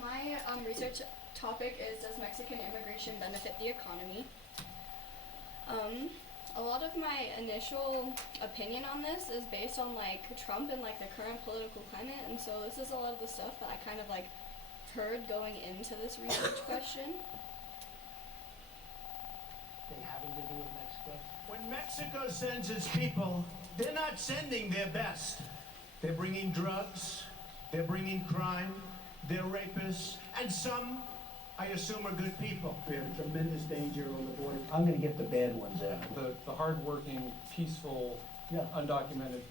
my research topic is, does Mexican immigration benefit the economy? A lot of my initial opinion on this is based on like Trump and like the current political climate, and so this is a lot of the stuff that I kind of like heard going into this research question. Thing having to do with Mexico? When Mexico sends its people, they're not sending their best. They're bringing drugs, they're bringing crime, they're rapists, and some, I assume, are good people. We have tremendous danger on the border. I'm gonna get the bad ones out. The hardworking, peaceful, Yeah. undocumented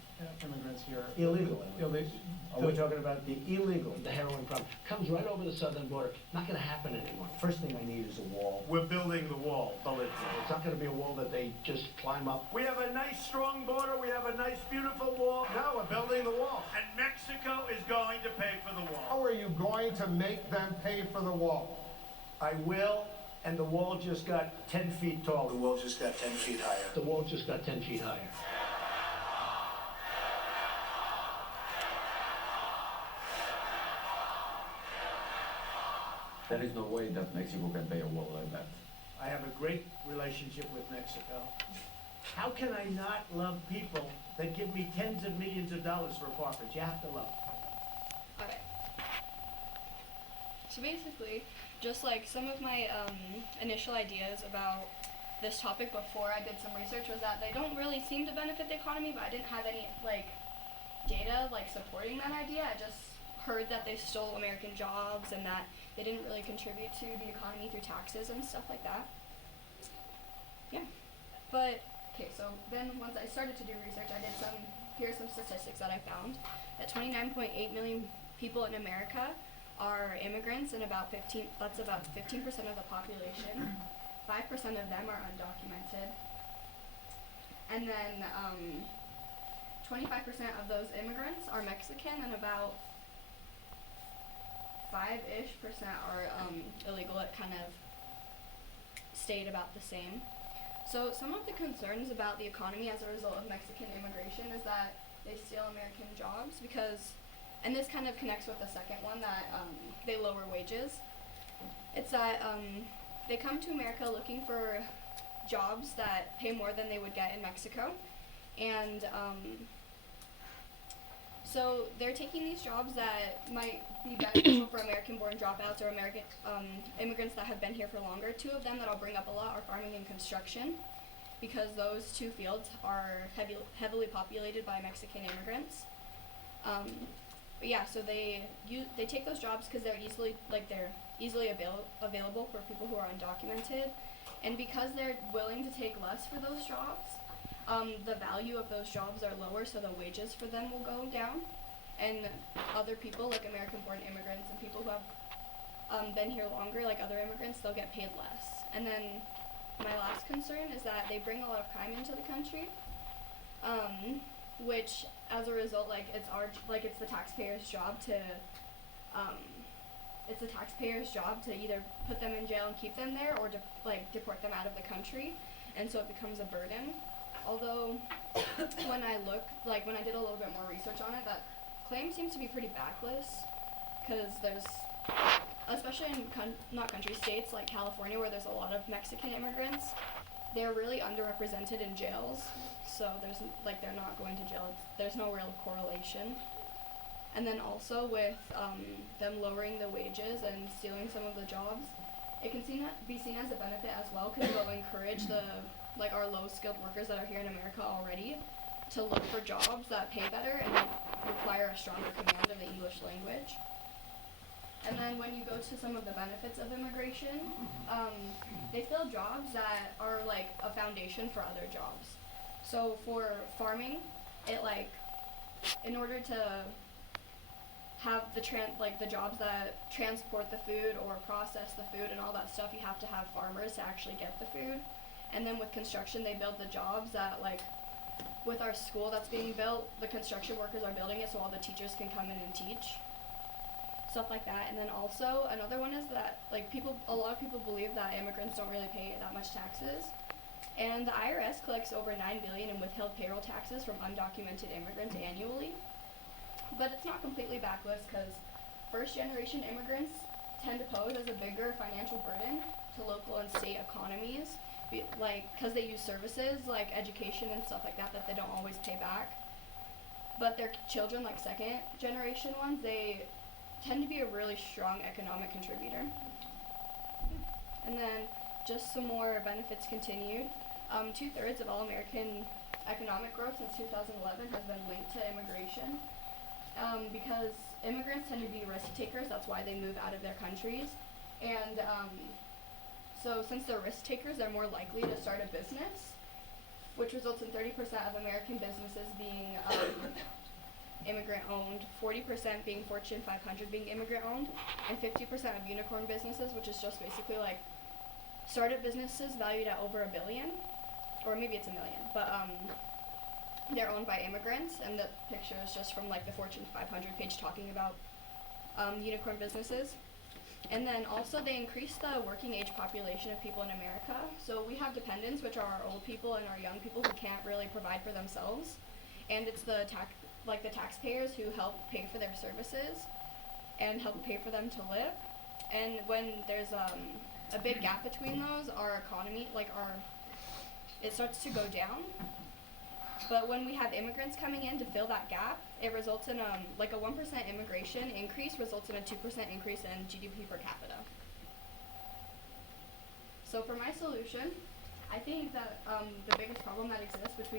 immigrants here. Illegal. Are we talking about the illegal? The heroin problem comes right over the southern border. Not gonna happen anymore. First thing I need is a wall. We're building the wall, believe me. It's not gonna be a wall that they just climb up. We have a nice, strong border. We have a nice, beautiful wall. Now we're building the wall. And Mexico is going to pay for the wall. How are you going to make them pay for the wall? I will, and the wall just got 10 feet tall. The wall just got 10 feet higher. The wall just got 10 feet higher. There is no way that Mexico can pay a wall like that. I have a great relationship with Mexico. How can I not love people that give me tens of millions of dollars for apartments? You have to love them. Okay. So basically, just like some of my initial ideas about this topic before I did some research was that they don't really seem to benefit the economy, but I didn't have any like data like supporting that idea. I just heard that they stole American jobs and that they didn't really contribute to the economy through taxes and stuff like that. Yeah. But okay, so then once I started to do research, here are some statistics that I found. That 29.8 million people in America are immigrants, and that's about 15% of the population. 5% of them are undocumented. And then 25% of those immigrants are Mexican, and about 5-ish% are illegal. It kind of stayed about the same. So some of the concerns about the economy as a result of Mexican immigration is that they steal American jobs because, and this kind of connects with the second one, that they lower wages. It's that they come to America looking for jobs that pay more than they would get in Mexico, and so they're taking these jobs that might be beneficial for American-born dropouts or American immigrants that have been here for longer. Two of them that I'll bring up a lot are farming and construction, because those two fields are heavily populated by Mexican immigrants. But yeah, so they take those jobs because they're easily available for people who are undocumented, and because they're willing to take less for those jobs, the value of those jobs are lower, so the wages for them will go down, and other people like American-born immigrants and people who have been here longer, like other immigrants, they'll get paid less. And then my last concern is that they bring a lot of crime into the country, which as a result, it's the taxpayer's job to either put them in jail and keep them there, or deport them out of the country, and so it becomes a burden. Although when I did a little bit more research on it, that claim seems to be pretty backless, because there's, especially in states like California, where there's a lot of Mexican immigrants, they're really underrepresented in jails, so they're not going to jail. There's no real correlation. And then also with them lowering the wages and stealing some of the jobs, it can be seen as a benefit as well, because it'll encourage our low-skilled workers that are here in America already to look for jobs that pay better and require a stronger command of the English language. And then when you go to some of the benefits of immigration, they fill jobs that are like a foundation for other jobs. So for farming, in order to have the jobs that transport the food or process the food and all that stuff, you have to have farmers to actually get the food. And then with construction, they build the jobs that, with our school that's being built, the construction workers are building it so all the teachers can come in and teach. Stuff like that. And then also, another one is that, a lot of people believe that immigrants don't really pay that much taxes. And the IRS collects over $9 billion in withheld payroll taxes from undocumented immigrants annually. But it's not completely backless, because first-generation immigrants tend to pose as a bigger financial burden to local and state economies, because they use services like education and stuff like that that they don't always pay back. But their children, like second generation ones, they tend to be a really strong economic contributor. And then just some more benefits continued. 2/3 of all American economic growth since 2011 has been linked to immigration. Because immigrants tend to be risk takers, that's why they move out of their countries. And so since they're risk takers, they're more likely to start a business, which results in 30% of American businesses being immigrant owned, 40% being Fortune 500 being immigrant owned, and 50% of unicorn businesses, which is just basically like startup businesses valued at over $1 billion, or maybe it's $1 million, but they're owned by immigrants, and the picture is just from like the Fortune 500 page talking about unicorn businesses. And then also they increase the working age population of people in America. So we have dependents, which are our old people and our young people who can't really provide for themselves. And it's the taxpayers who help pay for their services and help pay for them to live. And when there's a big gap between those, our economy, it starts to go down. But when we have immigrants coming in to fill that gap, it results in a 1% immigration increase results in a 2% increase in GDP per capita. So for my solution, I think that the biggest problem that exists with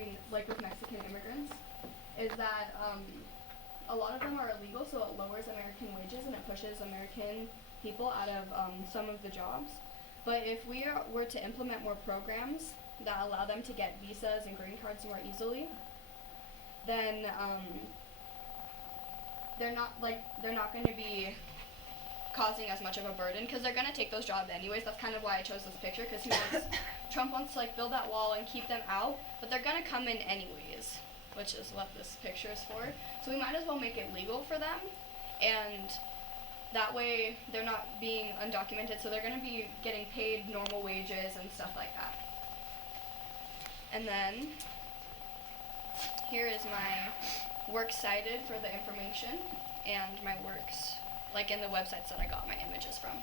Mexican immigrants is that a lot of them are illegal, so it lowers American wages and it pushes American people out of some of the jobs. But if we were to implement more programs that allow them to get visas and green cards more easily, then they're not going to be causing as much of a burden, because they're going to take those jobs anyways. That's kind of why I chose this picture, because Trump wants to build that wall and keep them out, but they're going to come in anyways, which is what this picture is for. So we might as well make it legal for them, and that way they're not being undocumented, so they're going to be getting paid normal wages and stuff like that. And then here is my works cited for the information, and my works in the websites that I got my images from.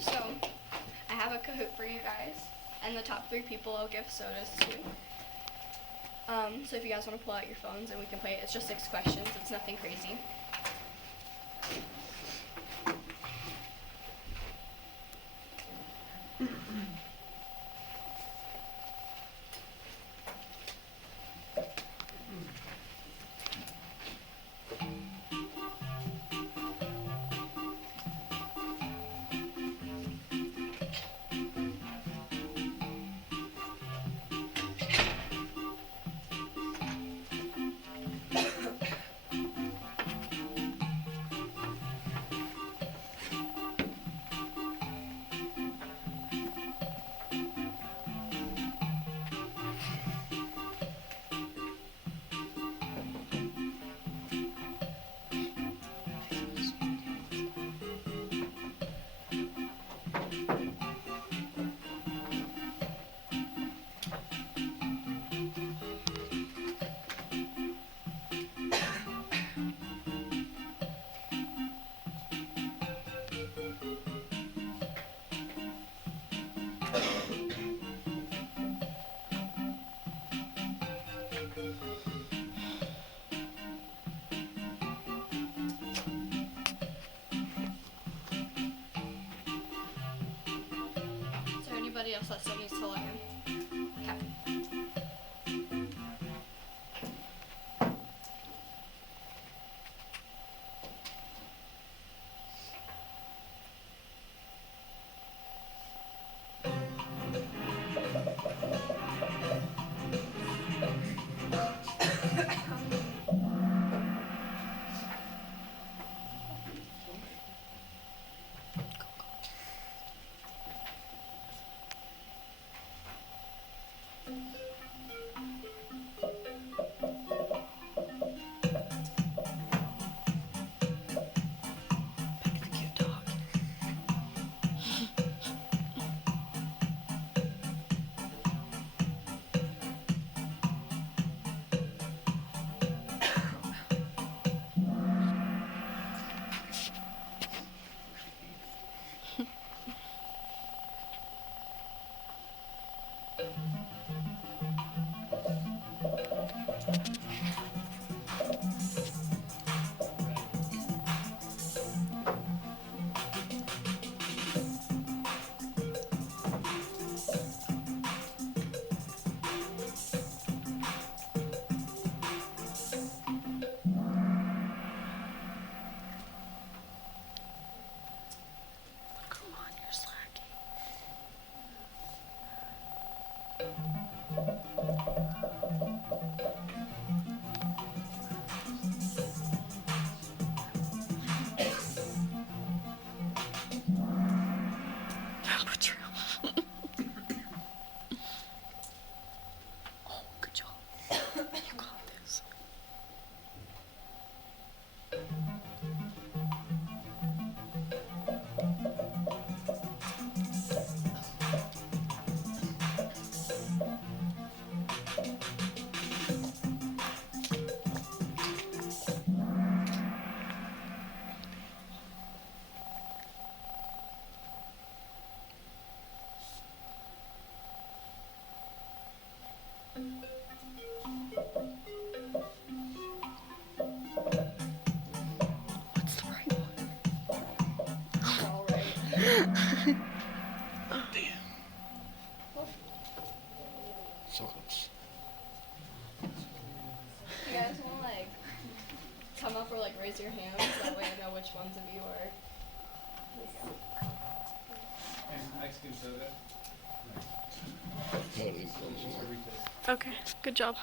So I have a Kahoot for you guys, and the top 3 people I'll give sodas to. So if you guys want to pull out your phones and we can play it, it's just 6 questions, it's nothing crazy. Anybody else that still needs to log in? Okay. raise your hands. That way I know which ones of you are. And Mexican soda. Okay, good job.